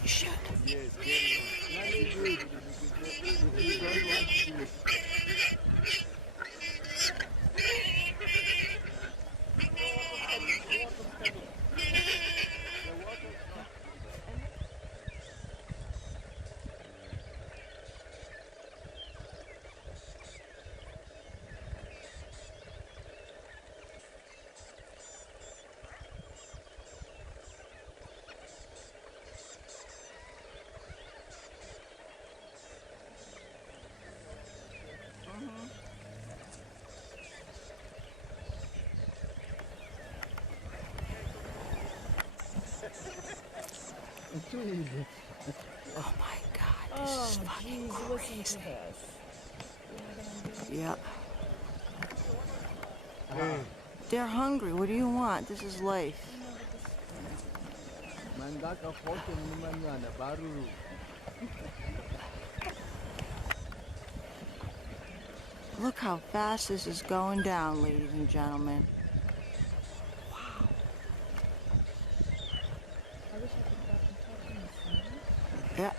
We should. Yes, very good. If you don't want to do it. The water's coming. It's too easy. Oh my God, this is fucking crazy. Yep. Hey. They're hungry. What do you want? This is life. Mangaka pote mnimanyana baruru. Look how fast this is going down, ladies and gentlemen. Wow. Yeah.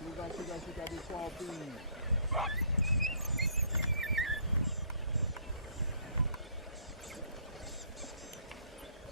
Siga, siga, siga, be popping.